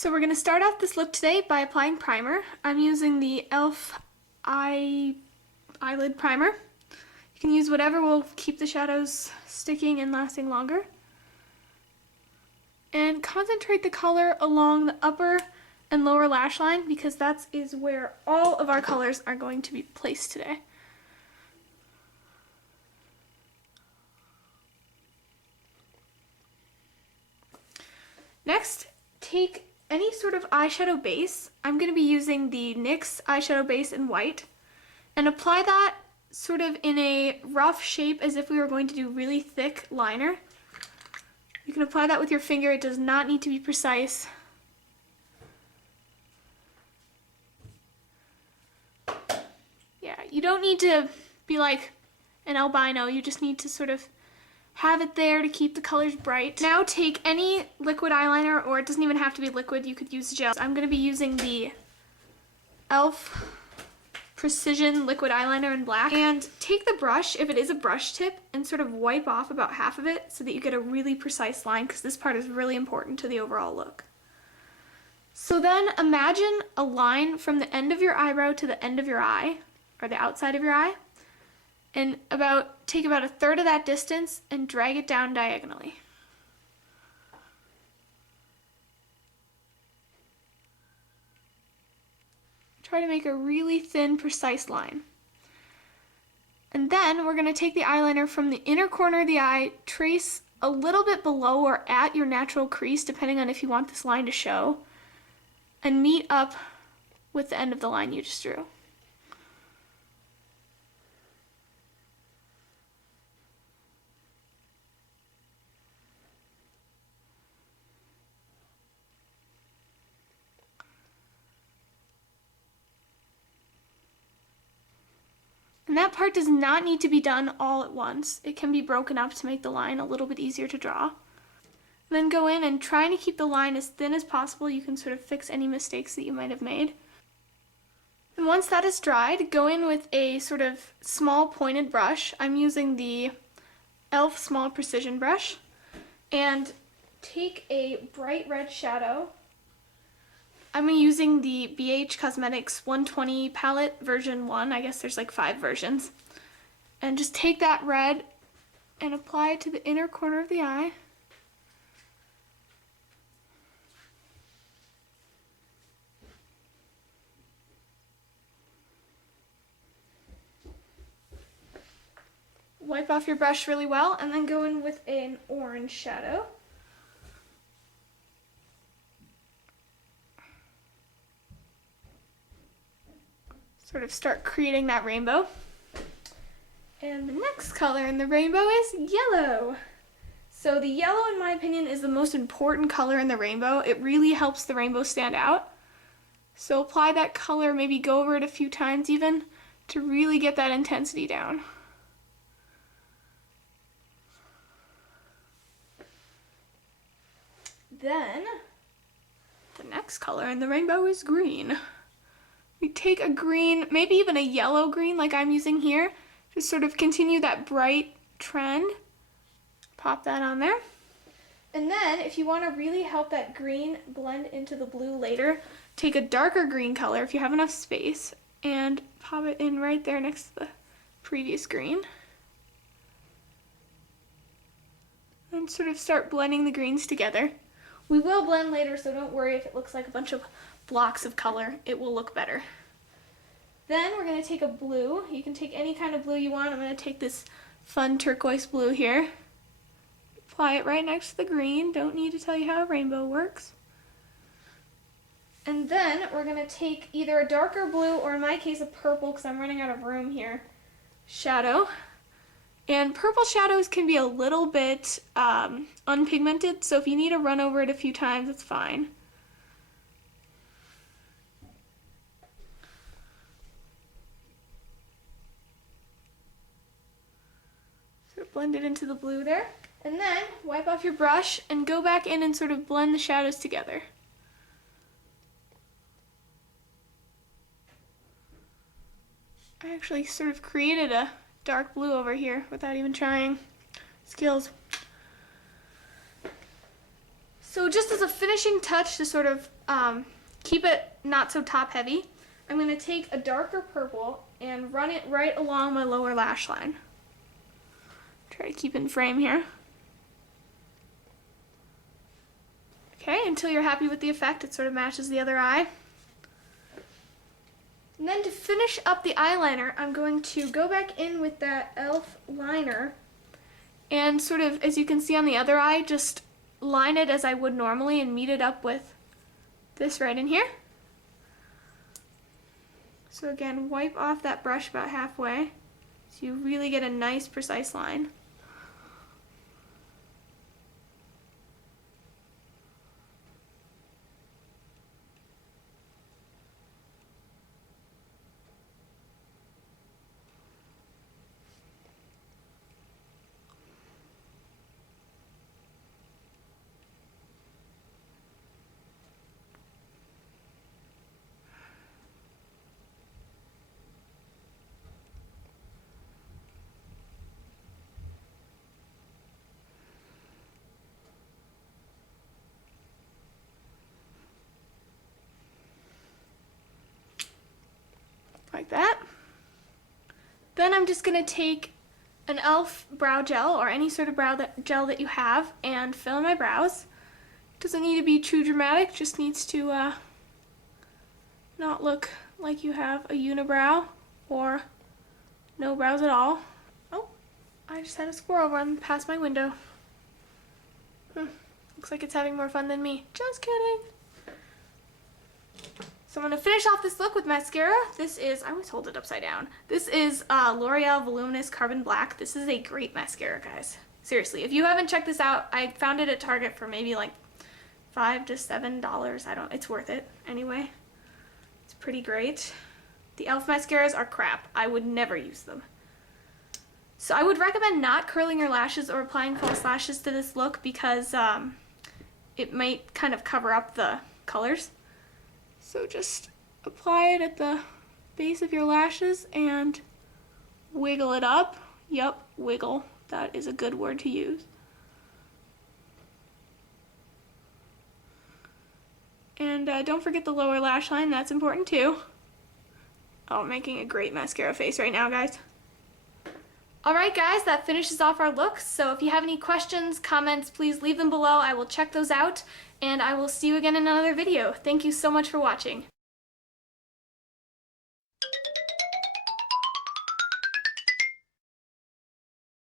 So we're going to start off this look today by applying primer. I'm using the e.l.f. eyelid primer. You can use whatever will keep the shadows sticking and lasting longer. And concentrate the color along the upper and lower lash line because that is where all of our colors are going to be placed today. Next, take any sort of eyeshadow base. I'm going to be using the NYX eyeshadow base in white and apply that sort of in a rough shape as if we were going to do really thick liner. You can apply that with your finger. It does not need to be precise. Yeah, you don't need to be like an albino. You just need to sort of have it there to keep the colors bright. Now take any liquid eyeliner, or it doesn't even have to be liquid, you could use gel. I'm going to be using the e.l.f. Precision liquid eyeliner in black. And take the brush, if it is a brush tip, and sort of wipe off about half of it so that you get a really precise line, because this part is really important to the overall look. So then imagine a line from the end of your eyebrow to the end of your eye, or the outside of your eye, and take about a third of that distance and drag it down diagonally. Try to make a really thin, precise line. And then we're going to take the eyeliner from the inner corner of the eye, trace a little bit below or at your natural crease, depending on if you want this line to show, and meet up with the end of the line you just drew. And that part does not need to be done all at once. It can be broken up to make the line a little bit easier to draw. Then go in and try to keep the line as thin as possible. You can sort of fix any mistakes that you might have made. And once that is dried, go in with a sort of small pointed brush. I'm using the e.l.f. Small Precision brush. And take a bright red shadow. I'm using the BH Cosmetics 120 palette version 1. I guess there's like 5 versions. And just take that red and apply it to the inner corner of the eye. Wipe off your brush really well and then go in with an orange shadow. Sort of start creating that rainbow. And the next color in the rainbow is yellow. So the yellow, in my opinion, is the most important color in the rainbow. It really helps the rainbow stand out. So apply that color, maybe go over it a few times even, to really get that intensity down. Then, the next color in the rainbow is green. We take a green, maybe even a yellow green like I'm using here, to sort of continue that bright trend. Pop that on there. And then if you want to really help that green blend into the blue later, take a darker green color if you have enough space and pop it in right there next to the previous green. And sort of start blending the greens together. We will blend later, so don't worry if it looks like a bunch of blocks of color. It will look better. Then we're going to take a blue. You can take any kind of blue you want. I'm going to take this fun turquoise blue here. Apply it right next to the green. Don't need to tell you how a rainbow works. And then we're going to take either a darker blue or in my case a purple because I'm running out of room here. Shadow. And purple shadows can be a little bit unpigmented, so if you need to run over it a few times, it's fine. Sort of blend it into the blue there. And then wipe off your brush and go back in and sort of blend the shadows together. I actually sort of created a dark blue over here without even trying. Skills. So just as a finishing touch to sort of keep it not so top heavy, I'm going to take a darker purple and run it right along my lower lash line. Try to keep in frame here. Okay, until you're happy with the effect, it sort of matches the other eye. And then to finish up the eyeliner, I'm going to go back in with that e.l.f. liner and sort of, as you can see on the other eye, just line it as I would normally and meet it up with this right in here. So again, wipe off that brush about halfway so you really get a nice precise line. Like that. Then I'm just going to take an e.l.f. brow gel or any sort of gel that you have and fill in my brows. Doesn't need to be too dramatic, just needs to not look like you have a unibrow or no brows at all. Oh, I just had a squirrel run past my window. Looks like it's having more fun than me. Just kidding. So I'm going to finish off this look with mascara. This is, I always hold it upside down. This is L'Oreal Voluminous Carbon Black. This is a great mascara, guys. Seriously, if you haven't checked this out, I found it at Target for maybe like $5 to $7. It's worth it anyway. It's pretty great. The e.l.f. mascaras are crap. I would never use them. So I would recommend not curling your lashes or applying false lashes to this look because it might kind of cover up the colors. So just apply it at the base of your lashes and wiggle it up. Yup, wiggle. That is a good word to use. And don't forget the lower lash line, that's important too. Oh, I'm making a great mascara face right now, guys. Alright guys, that finishes off our look. So if you have any questions, comments, please leave them below. I will check those out, and I will see you again in another video. Thank you so much for watching.